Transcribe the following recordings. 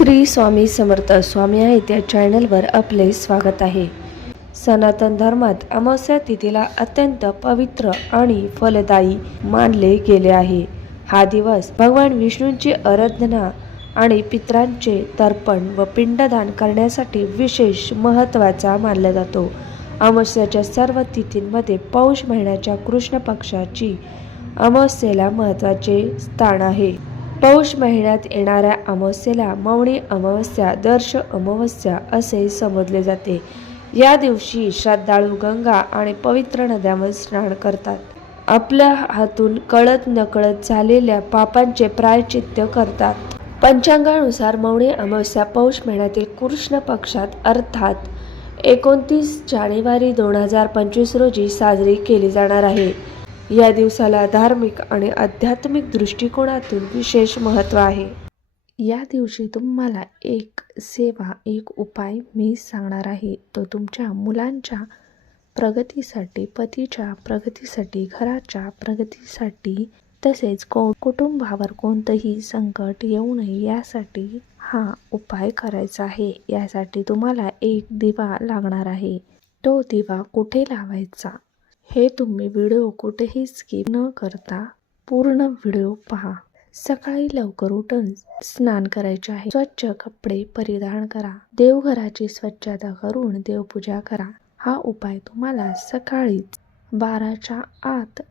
श्री स्वामी समर्थ स्वामी आहेत या चॅनलवर आपले स्वागत आहे. सनातन धर्मात अमावस्या तिथीला अत्यंत पवित्र आणि फलदायी मानले गेले आहे. हा दिवस भगवान विष्णूंची आराधना आणि पित्रांचे तर्पण व पिंडदान करण्यासाठी विशेष महत्त्वाचा मानला जातो. अमावस्याच्या सर्व तिथींमध्ये पौष महिन्याच्या कृष्ण पक्षाची अमावस्येला महत्त्वाचे स्थान आहे. पौष महिन्यात येणाऱ्या अमावस्येला मौनी अमावस्या दर्श अमावस्या असे संबोधले जाते. या दिवशी श्रद्धाळू गंगा आणि पवित्र नद्यांवर स्नान करतात. आपल्या हातून कळत नकळत झालेल्या पापांचे प्रायचित्य करतात. पंचांगानुसार मौनी अमावस्या पौष महिन्यातील कृष्ण पक्षात अर्थात एकोणतीस जानेवारी दोन हजार पंचवीस रोजी साजरी केली जाणार आहे. या दिवसाला धार्मिक आणि आध्यात्मिक दृष्टिकोनातून विशेष महत्त्व आहे. या दिवशी तुम्हाला एक सेवा एक उपाय मी सांगणार आहे. तो तुमच्या मुलांच्या प्रगतीसाठी पतीच्या प्रगतीसाठी घराच्या प्रगतीसाठी तसेच को कुटुंबावर कोणतंही संकट येऊ नये यासाठी हा उपाय करायचा आहे. यासाठी तुम्हाला एक दिवा लागणार आहे. तो दिवा कुठे लावायचा? हे तुम्ही व्हिडिओ कुठेही स्किप न करता पूर्ण व्हिडिओ पहा. सकाळी लवकर उठून स्नान करायचे आहे. स्वच्छ कपडे परिधान करा. देवघराची स्वच्छता करून देवपूजा करा. हा उपाय तुम्हाला सकाळीच बाराच्या आत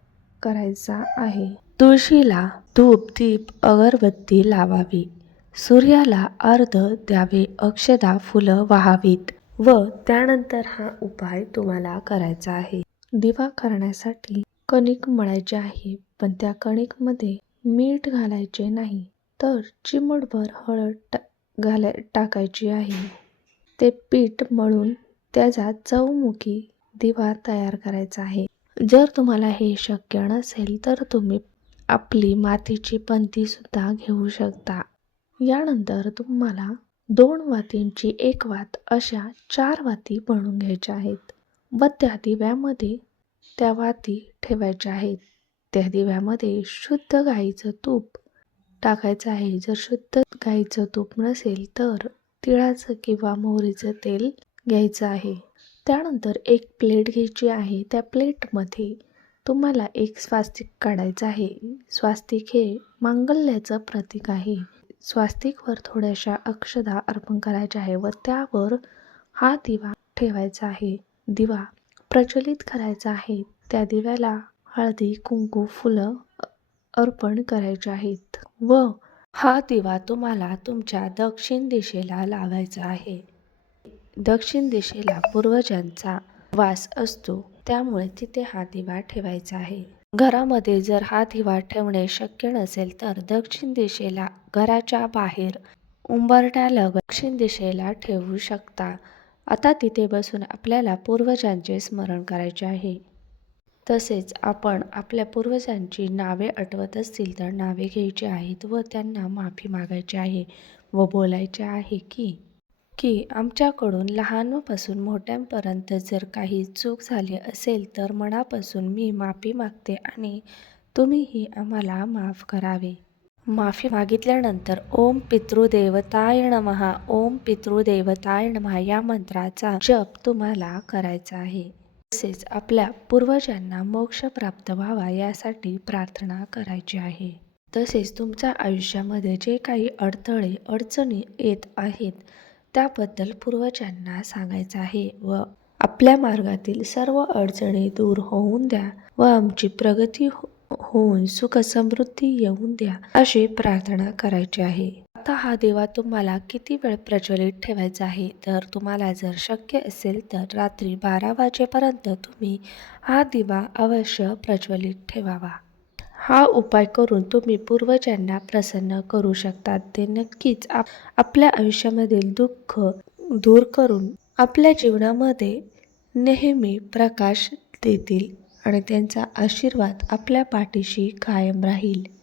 करायचा आहे. तुळशीला धूप दीप अगरबत्ती लावावी. सूर्याला अर्ध द्यावे अक्षदा फुलं वाहावीत व त्यानंतर हा उपाय तुम्हाला करायचा आहे. दिवा करण्यासाठी कणिक मळायचे आहे पण त्या कणिकमध्ये मीठ घालायचे नाही. तर चिमूटभर हळद टा घालाय टाकायची आहे. ते पीठ मळून त्याचा चौमुखी दिवा तयार करायचा आहे. जर तुम्हाला हे शक्य नसेल तर तुम्ही आपली मातीची पंतीसुद्धा घेऊ शकता. यानंतर तुम्हाला दोन वातींची एक वात अशा चार वाती बनवून घ्यायच्या आहेत. व त्या दिव्यामध्ये त्या वाती ठेवायच्या आहेत. त्या दिव्यामध्ये शुद्ध गाईचं तूप टाकायचं आहे. जर शुद्ध गाईचं तूप नसेल तर तिळाचं किंवा मोहरीचं तेल घ्यायचं आहे. त्यानंतर एक प्लेट घ्यायची आहे. त्या प्लेटमध्ये तुम्हाला एक स्वास्तिक काढायचं आहे. स्वास्तिक हे मांगल्याचं प्रतीक आहे. स्वास्तिकवर थोड्याशा अक्षदा अर्पण करायच्या आहे व त्यावर हा दिवा ठेवायचा आहे. दिवा प्रज्वलित करायचा आहे. त्या दिव्याला हळदी कुंकू फुलं अर्पण करायचे आहेत व हा दिवा तुम्हाला तुमच्या दक्षिण दिशेला लावायचा आहे. दक्षिण दिशेला पूर्वजांचा वास असतो त्यामुळे तिथे हा दिवा ठेवायचा आहे. घरामध्ये जर हा दिवा ठेवणे शक्य नसेल तर दक्षिण दिशेला घराच्या बाहेर उंबरठ्यालगत दक्षिण दिशेला ठेवू शकता. आता तिथे बसून आपल्याला पूर्वजांचे स्मरण करायचे आहे. तसेच आपण आपल्या पूर्वजांची नावे आठवत असतील तर नावे घ्यायची आहेत व त्यांना माफी मागायची आहे व बोलायचे आहे की की आमच्याकडून लहानपासून मोठ्यांपर्यंत जर काही चूक झाली असेल तर मनापासून मी माफी मागते आणि तुम्हीही आम्हाला माफ करावे. माफी मागितल्यानंतर ओम पितृदेवताय नमहा ओम पितृदेवताय नमहा या मंत्राचा जप तुम्हाला करायचा आहे. तसेच आपल्या पूर्वजांना मोक्ष प्राप्त व्हावा यासाठी प्रार्थना करायची आहे. तसेच तुमच्या आयुष्यामध्ये जे काही अडथळे अडचणी येत आहेत त्याबद्दल पूर्वजांना सांगायचं आहे व आपल्या मार्गातील सर्व अडचणी दूर होऊन द्या व आमची प्रगती हो- होऊन सुख समृद्धी येऊन द्या अशी प्रार्थना करायची आहे. आता हा दिवा तुम्हाला किती वेळ प्रज्वलित ठेवायचा आहे? तर तुम्हाला जर शक्य असेल तर रात्री बारा वाजेपर्यंत तुम्ही हा दिवा अवश्य प्रज्वलित ठेवावा. हा उपाय करून तुम्ही पूर्वजांना प्रसन्न करू शकतात. ते नक्कीच आप आपल्या आयुष्यामधील दुःख दूर करून आपल्या जीवनामध्ये नेहमी प्रकाश देतील. आणि त्यांचा आशीर्वाद आपल्या पाठीशी कायम राहील.